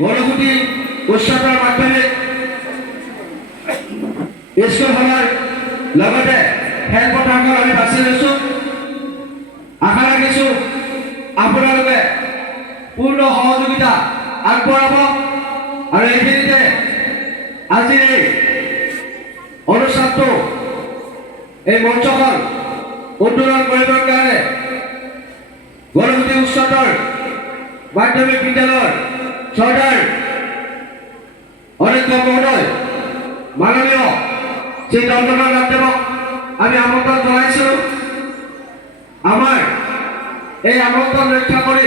গণপুতি উচ্চতৰ মাধ্যমিক স্কুলখনৰ লগতে খেলপথাৰখন আমি বাছি লৈছোঁ। আশা ৰাখিছোঁ আপোনালোকে পূৰ্ণ সহযোগিতা আগবঢ়াব আৰু এইখিনিতে আজিৰ এই অনুষ্ঠানটো এই মঞ্চখন উদ্বোধন কৰিবৰ কাৰণে গণপুতি উচ্চতৰ মাধ্যমিক বিদ্যালয়ৰ চৰ্দাৰ অধ্যক্ষ মহোদয় মাননীয় শ্ৰী দণ্ডনাথ নাথদেৱক আমি আমন্ত্ৰণ জনাইছোঁ। আমাৰ এই আমন্ত্ৰণ ৰক্ষা কৰি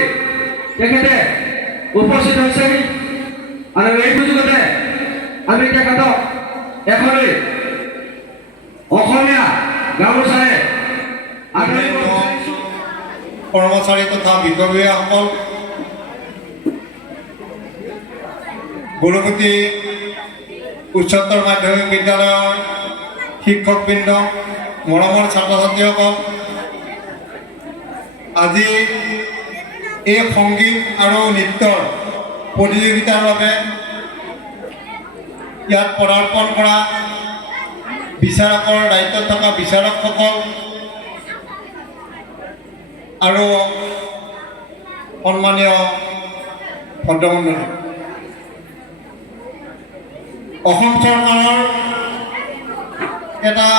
তেখেতে উপস্থিত হৈছেহি আৰু এই সুযোগতে আমি তেখেতক এখনেই অসমীয়া গামোচাৰে আদৰিব বিচাৰিছোঁ। কৰ্মচাৰী তথা বিষয়ববীয়াসকল, গণপুতি উচ্চতৰ মাধ্যমিক বিদ্যালয়ৰ শিক্ষকবৃন্দ, মৰমৰ ছাত্ৰ ছাত্ৰীসকল, আজি এই সংগীত আৰু নৃত্যৰ প্ৰতিযোগিতাৰ বাবে ইয়াত পদাৰ্পণ কৰা বিচাৰকৰ দায়িত্বত থকা বিচাৰকসকল আৰু সন্মানীয় ভদ্ৰমণ্ডলী, অসম চৰকাৰৰ এটা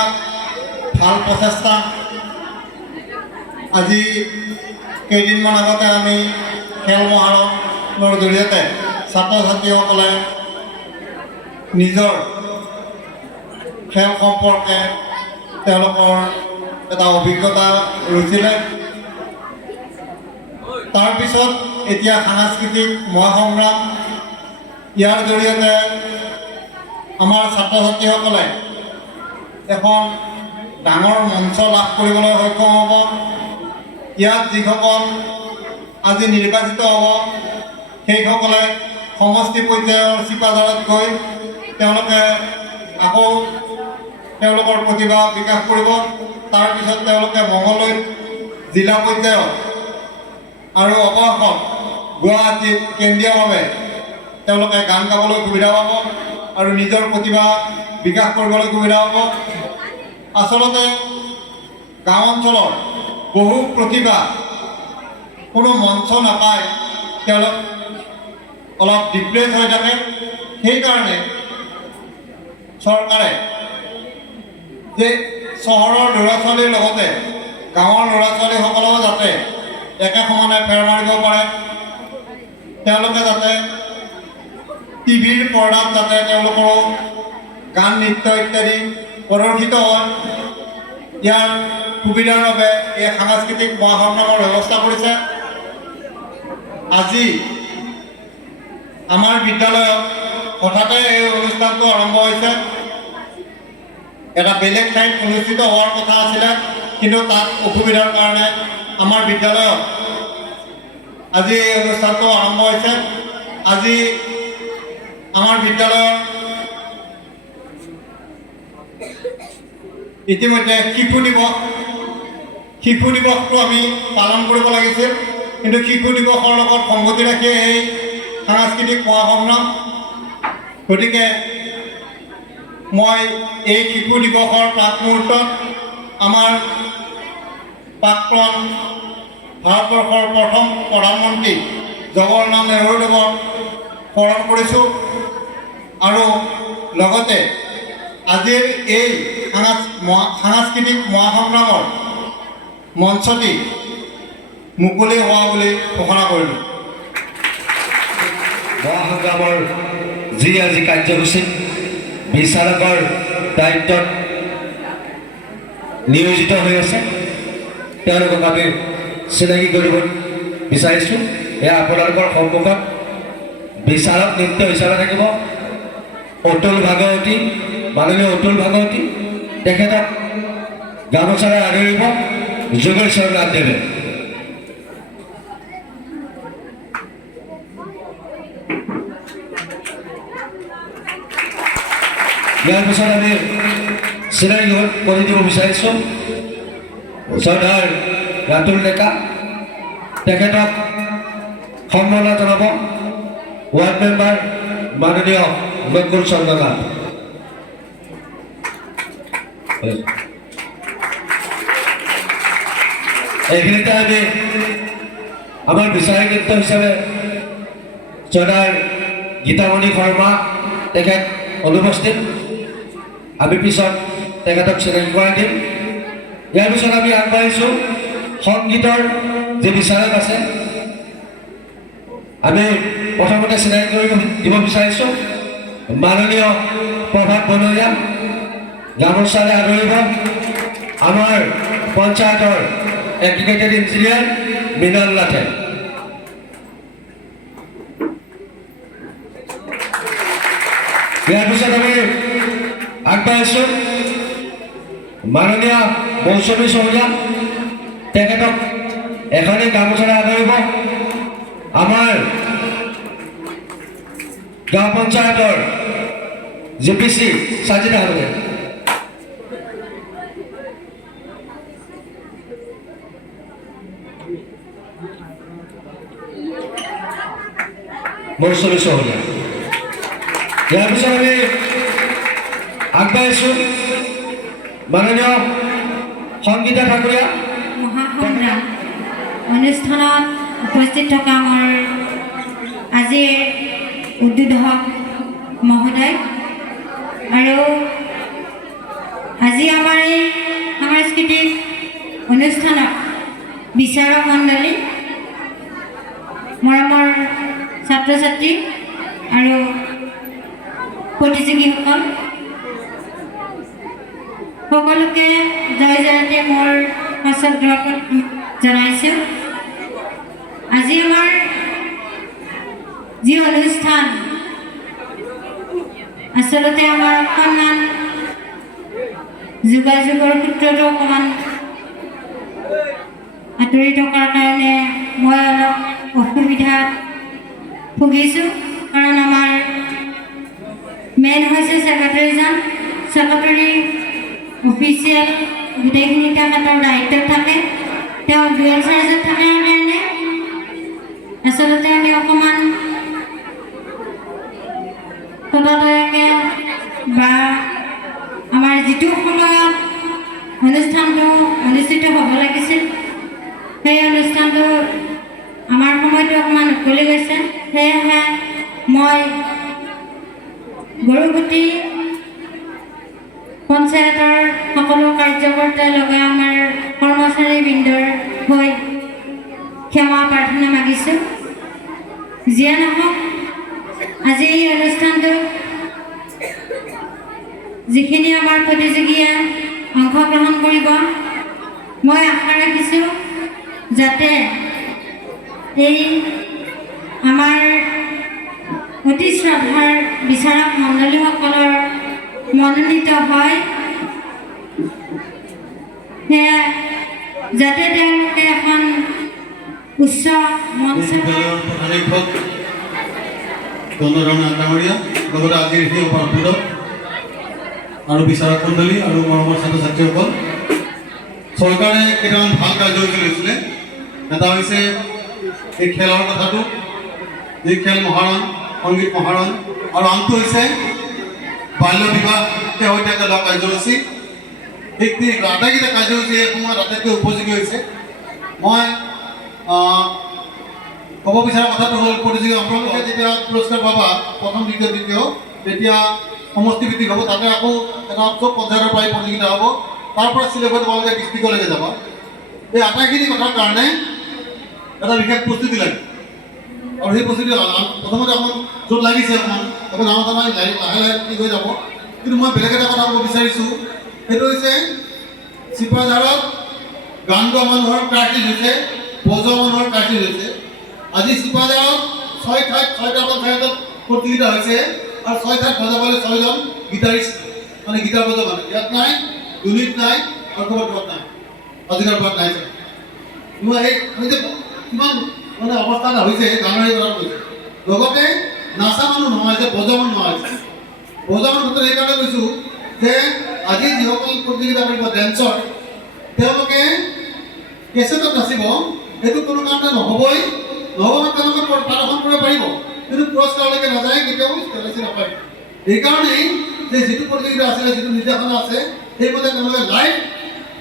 ভাল প্ৰচেষ্টা। আজি কেইদিনমান আগতে আমি খেল মহাৰণৰ জৰিয়তে ছাত্ৰ ছাত্ৰীসকলে নিজৰ খেল সম্পৰ্কে তেওঁলোকৰ এটা অভিজ্ঞতা লৈছিলে। তাৰপিছত এতিয়া সাংস্কৃতিক মহাসংগ্ৰাম, ইয়াৰ জৰিয়তে আমাৰ ছাত্ৰ ছাত্ৰীসকলে এখন ডাঙৰ মঞ্চ লাভ কৰিবলৈ সক্ষম হ'ব। ইয়াত যিসকল আজি নিৰ্বাচিত হ'ব সেইসকলে সমষ্টি পৰ্যায়ৰ চিপাঝাৰত গৈ তেওঁলোকে আকৌ তেওঁলোকৰ প্ৰতিভা বিকাশ কৰিব। তাৰপিছত তেওঁলোকে মঙলদৈত জিলা পৰ্যায়ত আৰু অৱশেষত গুৱাহাটীত কেন্দ্ৰীয়ভাৱে তেওঁলোকে গান গাবলৈ সুবিধা পাব আৰু নিজৰ প্ৰতিভা বিকাশ কৰিবলৈ সুবিধা পাব। আচলতে গাঁও অঞ্চলৰ বহু প্ৰতিভা কোনো মঞ্চ নাপায়, তেওঁলোক অলপ ডিপ্ৰেছ হৈ থাকে। সেইকাৰণে চৰকাৰে যে চহৰৰ ল'ৰা ছোৱালীৰ লগতে গাঁৱৰ ল'ৰা ছোৱালীসকলেও যাতে একে সমানে ফেৰ মাৰিব পাৰে, তেওঁলোকে যাতে টিভিৰ পৰ্দাত যাতে তেওঁলোকৰো গান নৃত্য ইত্যাদি প্ৰদৰ্শিত হয়, ইয়াৰ সুবিধাৰ বাবে এই সাংস্কৃতিক মহাসংগ্ৰামৰ ব্যৱস্থা কৰিছে। আজি আমাৰ বিদ্যালয়ত হঠাতে এই অনুষ্ঠানটো আৰম্ভ হৈছে। এটা বেলেগ ঠাইত অনুষ্ঠিত হোৱাৰ কথা আছিলে, কিন্তু তাত অসুবিধাৰ কাৰণে আমাৰ বিদ্যালয়ত আজি এই অনুষ্ঠানটো আৰম্ভ হৈছে। আজি আমাৰ বিদ্যালয়ৰ ইতিমধ্যে শিশু দিৱসটো আমি পালন কৰিব লাগিছিল, কিন্তু শিশু দিৱসৰ লগত সংগতি ৰাখি এই সাংস্কৃতিক মহাসংগ্ৰাম। গতিকে মই এই শিশু দিৱসৰ প্ৰাক মুহূৰ্তত আমাৰ প্ৰাক্তন ভাৰতবৰ্ষৰ প্ৰথম প্ৰধানমন্ত্ৰী জৱাহৰলাল নেহৰুদেৱক স্মৰণ কৰিছোঁ আৰু লগতে আজিৰ এই সাংস্কৃতিক মহাসংগ্ৰামৰ মঞ্চটি মুকলি হোৱা বুলি ঘোষণা কৰিলোঁ। মহাসংগ্ৰামৰ যি আজি কাৰ্যসূচী বিচাৰকৰ দায়িত্বত নিয়োজিত হৈ আছে, তেওঁলোকক আমি চিনাকি কৰিব বিচাৰিছোঁ। এয়া আপোনালোকৰ সন্মুখত বিচাৰক নৃত্য হিচাপে থাকিব অতুল ভাগৱতী, মাননীয় অতুল ভাগৱতী। তেখেতক গামোচাৰে আদৰিব যোগেশ্বৰ নাথদেৱে। ইয়াৰ পিছত আমি চিনাকি কৰি দিব বিচাৰিছোঁ চৰ্দাৰ ৰাতুল ডেকা, তেখেতক সম্মাননা জনাব ওয়াৰ্ড মেম্বাৰ মাননীয় নকুল চন্দ্ৰনাথ। এইখিনিতে আমি আমাৰ বিচাৰকৃত হিচাপে চৰ্দাৰ গীতামণি শৰ্মা তেখেত অনুপস্থিত। আমি পিছত তেখেতক চিনাকি কৰাই দিম। ইয়াৰ পিছত আমি আগবাঢ়িছোঁ সংগীতৰ যি বিচাৰক আছে। আমি প্ৰথমতে চিনাকি কৰিব দিব বিচাৰিছোঁ মাননীয় প্ৰভাত বনৰীয়া। গামোচাৰে আদৰিব আমাৰ পঞ্চায়তৰ এগ্ৰিগেটেড ইঞ্জিনিয়াৰ মৃণাল নাথে। ইয়াৰ পিছত আমি আগবাঢ়িছোঁ মাননীয় মৌচুমী চৌধুৰী। তেখেতক এখনি গামোচাৰে আদৰিব আমাৰ গাঁও পঞ্চায়তৰ JPC সাজিদা হবে। মৌচুমী চৌধুৰী। ইয়াৰ পিছত আমি আগবাঢ়িছোঁ মাননীয় সংগীতা ঠাকুৰীয়া। মহাসংগ্ৰাম অনুষ্ঠানত উপস্থিত থকা আমাৰ আজিৰ উদ্বোধক মহোদয় আৰু আজি আমাৰ এই সাংস্কৃতিক অনুষ্ঠানত বিচাৰক মণ্ডলী, মৰমৰ ছাত্ৰ ছাত্ৰী আৰু প্ৰতিযোগীসকল সকলোকে জয় জয়তে মোৰ পাছত দৰ্শন জনাইছোঁ। আজি আমাৰ যি অনুষ্ঠান আচলতে আমাৰ অকণমান যোগাযোগৰ সূত্ৰটো অকণমান আঁতৰি থকাৰ কাৰণে মই অলপ অসুবিধাত ভুগিছোঁ। কাৰণ আমাৰ মেইন হৈছে ছেক্ৰেটাৰীজন, ছেক্ৰেটাৰী অফিচিয়েল গোটেইখিনি তেখেতৰ দায়িত্বত থাকে। তেওঁ ডুৱেল চাৰ্জত থকাৰ কাৰণে আচলতে আমি অকণমান ততাতয়াকৈ বা আমাৰ যিটো সময়ত অনুষ্ঠানটো অনুষ্ঠিত হ'ব লাগিছিল সেই অনুষ্ঠানটো আমাৰ সময়টো অকণমান উকলি গৈছে। সেয়েহে মই গৰুগুটি পঞ্চায়তৰ সকলো কাৰ্যকৰ্তাৰ লগে আমাৰ কৰ্মচাৰীবৃন্দৰ হৈ ক্ষমা প্ৰাৰ্থনা মাগিছোঁ। যিয়ে নহওক আজি এই অনুষ্ঠানটো যিখিনি আমাৰ প্ৰতিযোগীয়ে অংশগ্ৰহণ কৰিব, মই আশা ৰাখিছোঁ যাতে এই আমাৰ অতি শ্ৰদ্ধাৰ বিচাৰক মণ্ডলীসকলৰ মনোনীত হয়, সেয়া যাতে তেওঁলোকে এখন উচ্চ মঞ্চ চন্দ্ৰনাথ ডাঙৰীয়া লগতে আজিৰ সেই উপস্থিত আৰু বিচাৰক মণ্ডলী আৰু মৰমৰ ছাত্ৰ ছাত্ৰীসকল, চৰকাৰে কেইটামান ভাল কাৰ্যসূচী লৈছিলে। এটা হৈছে এই খেলৰ কথাটো, যি খেল মহাৰণ, সংগীত মহাৰণ, আৰু আনটো হৈছে বাল্য বিবাহ শেহতীয়াকৈ লোৱা কাৰ্যসূচী। এই আটাইকেইটা কাৰ্যসূচী এই সময়ত আটাইতকৈ উপযোগী হৈছে। মই ক'ব বিচৰা কথাটো হ'ল প্ৰতিযোগী আপোনালোকে যেতিয়া পুৰস্কাৰ পাবা প্ৰথম দ্বিতীয় তৃতীয়, তেতিয়া সমষ্টিভিত্তিক হ'ব। তাতে আকৌ এটা চব পৰ্যায়ৰ পৰাই প্ৰতিযোগিতা হ'ব। তাৰ পৰা চিলেক্ট হৈ তোমালোকে ডিষ্ট্ৰিক্টলৈকে যাবা। এই আটাইখিনি কথাৰ কাৰণে এটা বিশেষ প্ৰস্তুতি লাগে, আৰু সেই প্ৰস্তুতি প্ৰথমতে অকণমান য'ত লাগিছে অকণমান এখন ডাঙৰ ডাঙৰ লাহে লাহে ঠিক হৈ যাব। কিন্তু মই বেলেগ এটা কথা ক'ব বিচাৰিছোঁ, সেইটো হৈছে চিপাঝাৰত গান গোৱা মানুহৰ প্ৰেক্টিছ হৈছে, বজোৱা মানুহৰ প্ৰেক্টিছ হৈছে। আজি চিপাঝাৰত 6 ঠাইত 6টা পঞ্চায়তত প্ৰতিযোগিতা হৈছে, আৰু 6 ঠাইত বজাবলৈ 6জন গীটাৰিষ্ট, মানে গীটাৰ বজোৱা মানে ইয়াত নাই, ইউনিট নাই, আৰু ক'ৰবাত নাই, আজিকালি ক'ৰবাত নাই। মই এই কিমান মানে অৱস্থা এটা হৈছে গানৰ এই কথা কৈছোঁ। লগতে নাচা মানুহ নহয় যে বজোৱা মানুহ নহয়। বজোৱা মানুহ ক্ষেত্ৰত সেইকাৰণে কৈছোঁ যে আজি যিসকল প্ৰতিযোগিতা কৰিব ডেন্সৰ, তেওঁলোকে কেছেটত নাচিব, সেইটো কোনো কাৰণে নহ'বই। নহ'ব মানে তেওঁলোকে প্ৰদৰ্শন কৰিব পাৰিব, কিন্তু পুৰস্কাৰলৈকে নাযায় কেতিয়াও এলআইচি নাপায় এইকাৰণেই যে যিটো প্ৰতিযোগিতা আছিলে যিটো নিৰ্দেশনা আছে সেইমতে তেওঁলোকে লাইভ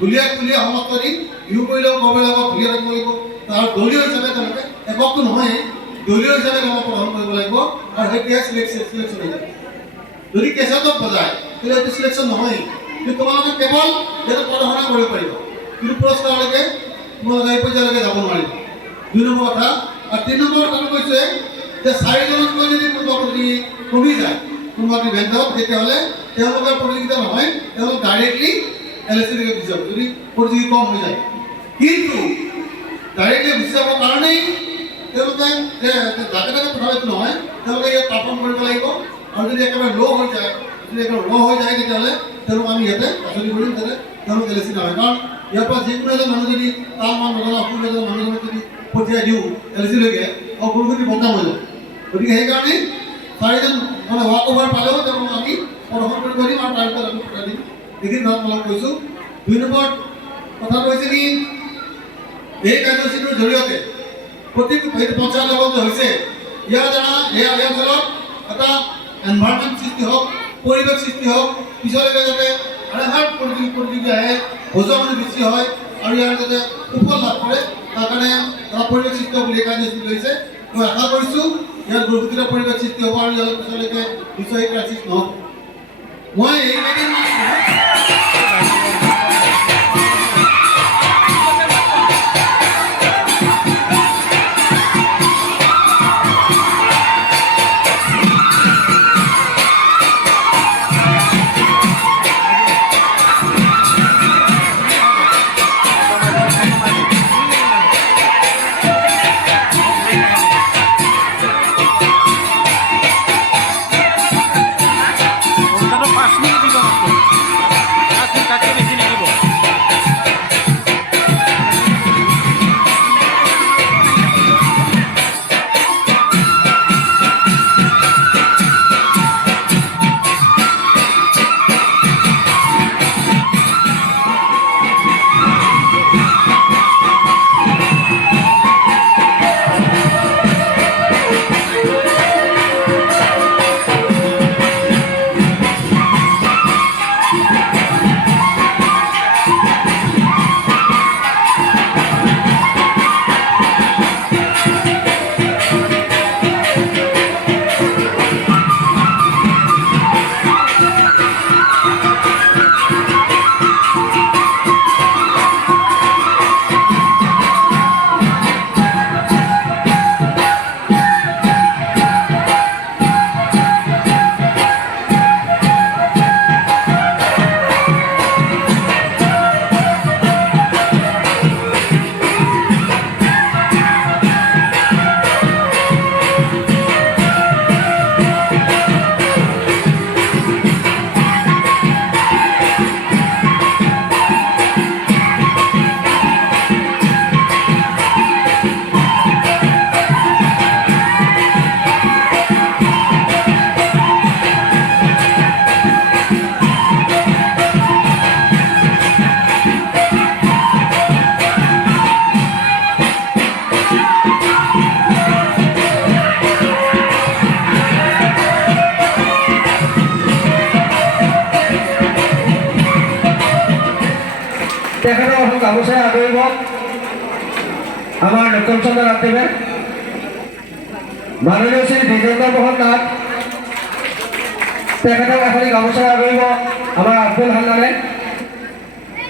গুলীয়াই সমস্ত দিন বিহু কৰিলেও ক'ব লাগিব ঘূৰিয়াই ৰাখিব লাগিব তাৰ দলীয় হিচাপে তেওঁলোকে এককটো নহয় দলীয় হিচাপে তেওঁলোকে প্ৰদৰ্শন কৰিব লাগিব আৰু সেইটোহে চিলেকশ্যন হৈ যায় যদি কেঁচাটো বজায় তেতিয়াহ'লে এইটো চিলেকশ্যন নহয় কিন্তু তোমালোকে কেৱল সেইটো প্ৰদৰ্শন কৰিব পাৰিব কিন্তু পুৰস্কাৰলৈকে তোমালোকে এই পৰ্যায়লৈকে যাব নোৱাৰিব 2 নম্বৰ কথা আৰু 3 নম্বৰ কথাটো কৈছে যে 4জনতকৈ যদি কোনোবা প্ৰতিযোগী কমি যায় কোনোবা ইভেণ্টত তেতিয়াহ'লে তেওঁলোকৰ প্ৰতিযোগিতা নহয় তেওঁলোক ডাইৰেক্টলি এলআইচিলৈকে গুচি যাব যদি প্ৰতিযোগী কম হৈ যায় কিন্তু ডাইৰেক্টলি গুচি যাবৰ কাৰণেই তেওঁলোকে যে যাকে তাকে প্ৰভাৱিত নহয় তেওঁলোকে ইয়াত পাৰফৰ্ম কৰিব লাগিব আৰু যদি একেবাৰে ল' হৈ যায় তেতিয়াহ'লে তেওঁলোক আমি ইয়াতে আঁচনি কৰিম যাতে তেওঁলোক এলআইচি নহয় কাৰণ ইয়াৰ পৰা যিকোনো এজন মানুহ যদি তাৰ মান নজনা অসুবিধা এজন মানুহজনক যদি পঠিয়াই দিওঁ এলআইচিলৈকে আৰু বহুখিনি বদনাম হৈ যায় গতিকে সেইকাৰণে 4জন মানে ৱাক অভাৰ পালেও তেওঁলোকক আমি প্ৰদৰ্শন কৰিব দিম আৰু তাৰপিছত আমি পঠাই দিম এইখিনি ধৰক কৈছোঁ 2 নম্বৰ কথাটো হৈছে কি এই কাৰ্যসূচীটোৰ জৰিয়তে প্ৰতি পঞ্চায়ত লেভেলতে হৈছে ইয়াৰ দ্বাৰা এই অঞ্চলত এটা এনভাইৰনমেণ্ট সৃষ্টি হওক পৰিৱেশ সৃষ্টি হওক পিছলৈকে যাতে আধাৰ প্ৰতিযোগী আহে ভোজৰ মানে বেছি হয় আৰু ইয়াৰ যাতে সুফল লাভ কৰে তাৰ কাৰণে এটা পৰিৱেশ সৃষ্টি হ'ব বুলি কাৰ্যসূচী লৈছে মই আশা কৰিছোঁ ইয়াত গুৰুত্বপূৰ্ণ পৰিৱেশ সৃষ্টি হ'ব আৰু ইয়াৰ পিছলৈকে নিশ্চয় ক্ৰাইচিছ নহ'ব মই এইকেইদিন গামোচাৰে আদৰিব আমাৰ নতুন চন্দ্ৰ নাথদেৱে মাননীয় শ্ৰী দ্বিজেন্দ্ৰ মোহন নাথ তেখেতক এখনি গামোচাৰে আদৰিব আমাৰ আব্দুল হান্নানে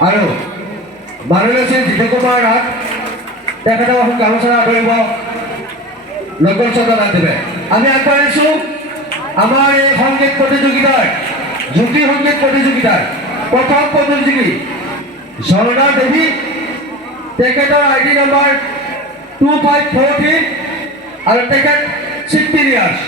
আৰু মাননীয় শ্ৰী জিতেন কুমাৰ নাথ তেখেতক এখন গামোচাৰে আদৰিব নতুন চন্দ্ৰ নাথদেৱে আমি আগবাঢ়িছোঁ আমাৰ এই সংগীত প্ৰতিযোগিতাৰ জ্যোতি সংগীত প্ৰতিযোগিতাৰ প্ৰথম প্ৰতিযোগী ঝৰ্ণা দেৱী তেখেতৰ আইডি নম্বৰ 2543 আৰু তেখেত 16 ইয়াৰ্ছ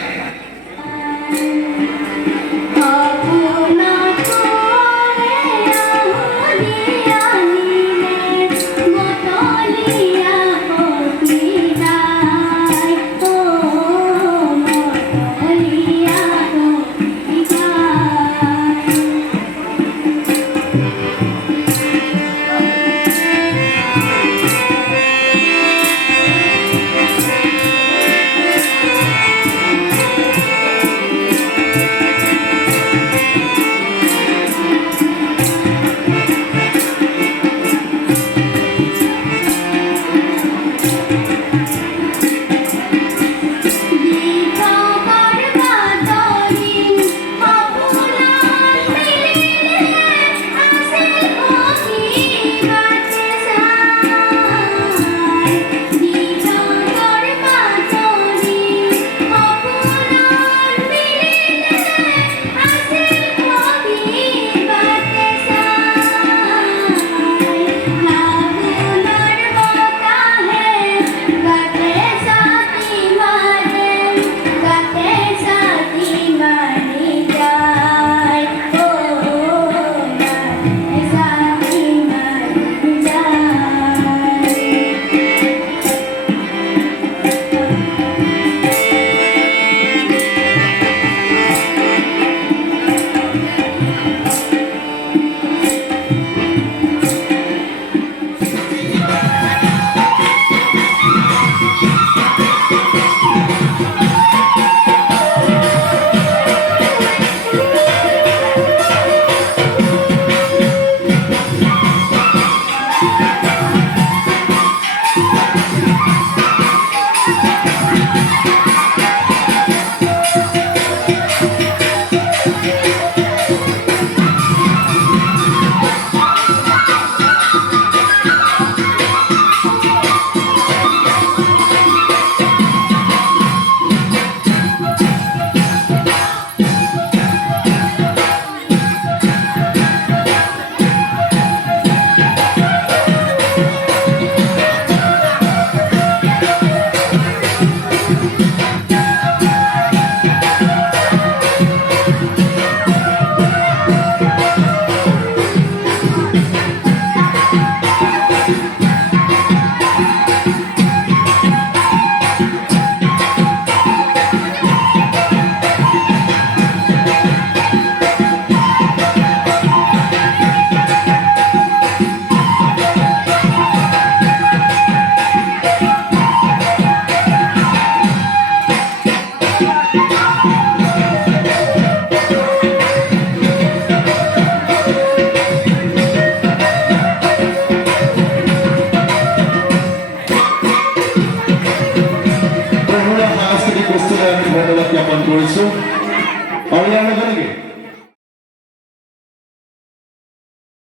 নেকি